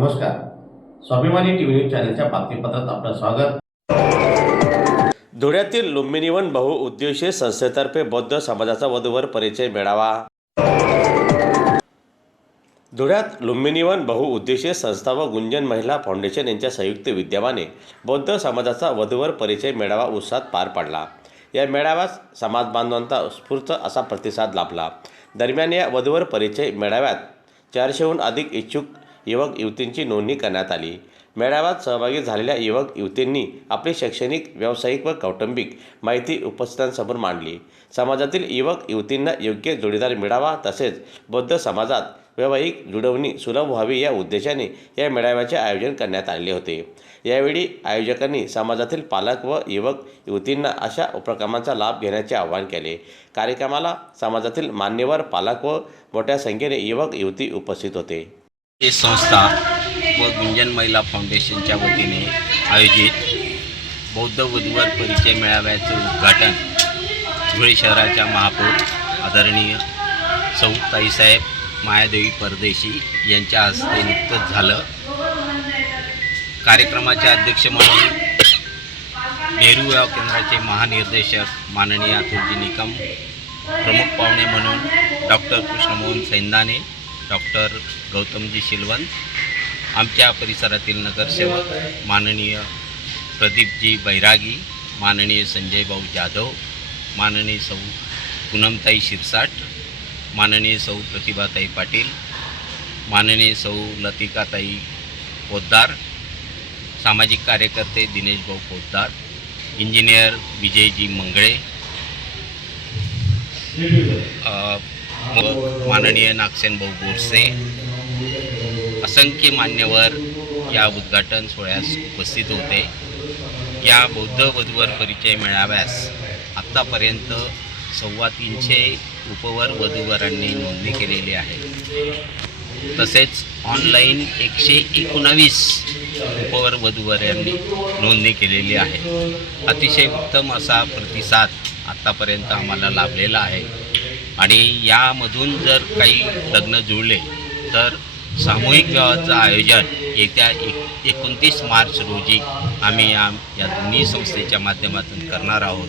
नमस्कार. स्वाभिमानी TV news चॅनलच्या बातमीपत्रात आपलं स्वागत. धुळ्यातील लुंबिनी वन बहुउद्देशीय संस्थेतर्फे बौद्ध समाजाचा वधूवर परिचय मेळावा. धुळ्यात लुंबिनी वन बहुउद्देशीय संस्था व गुंजन महिला फाउंडेशन यांच्या संयुक्त विद्यमाने बौद्ध समाजाचा वधूवर परिचय मेळावा उत्साहात पार पडला. या मेळाव्यात समाज बांधवांचा उत्स्फूर्त असा प्रतिसाद लाभला. दरम्यान या वधूवर परिचय मेळाव्यात 400हून अधिक इच्छुक युवक युवतींची नोंदणी करण्यात आली. मेळाव्यात सहभागी झालेल्या युवक युवतींनी आपली शैक्षणिक, व्यावसायिक व कौटुंबिक माहिती उपस्थितांसमोर मांडली. समाजातील युवक युवतींना योग्य जोडीदार मिळावा तसेच बौद्ध समाजात वैवाहिक जुळवणी सुलभ व्हावी या उद्देशाने या मेळाव्याचे आयोजन करण्यात आले होते. यावेळी आयोजकांनी समाजातील पालक व युवक युवतींना अशा उपक्रमांचा लाभ घेण्याचे आवाहन केले. कार्यक्रमाला समाजातील मान्यवर, पालक व मोठ्या संख्येने युवक युवती उपस्थित होते. ही संस्था व गुंजन महिला फाउंडेशनच्या वतीने आयोजित बौद्ध वधूवर परिचय मेळाव्याचे उद्घाटन धुळे शहराच्या महापौर आदरणीय सौ ताईसाहेब मायादेवी परदेशी यांच्या हस्ते नुकतंच झालं. कार्यक्रमाचे अध्यक्ष म्हणून नेहरू युवा केंद्राचे महानिर्देशक माननीय अतुलजी निकम, प्रमुख पाहुणे म्हणून डॉक्टर कृष्णमोहन सैंदाने, डॉक्टर गौतमजी शिलवंत, आमच्या परिसरातील नगरसेवक माननीय प्रदीपजी बैरागी, माननीय संजय भाऊ जाधव, माननीय सौ पूनमताई शिरसाट, माननीय सौ प्रतिभाताई पाटील, माननीय सौ लतिकाताई पोद्दार, सामाजिक कार्यकर्ते दिनेश भाऊ पोद्दार, इंजिनियर विजयजी मंगळे, माननीय नागसेन भाऊ बोरसे, असंख्य मान्यवर या उद्घाटन सोहळ्यास उपस्थित होते. या बौद्ध वधूवर परिचय मेळाव्यास आत्तापर्यंत 350 उपवर वधूवरांनी नोंदणी केलेली आहे. तसेच ऑनलाईन 119 उपवर वधूवरांनी नोंदणी केलेली आहे. अतिशय उत्तम असा प्रतिसाद आत्तापर्यंत आम्हाला लाभलेला आहे आणि यामधून जर काही लग्न जुळले तर सामूहिक विवाहाचं आयोजन येत्या 29 मार्च रोजी आम्ही या दोन्ही संस्थेच्या माध्यमातून करणार आहोत.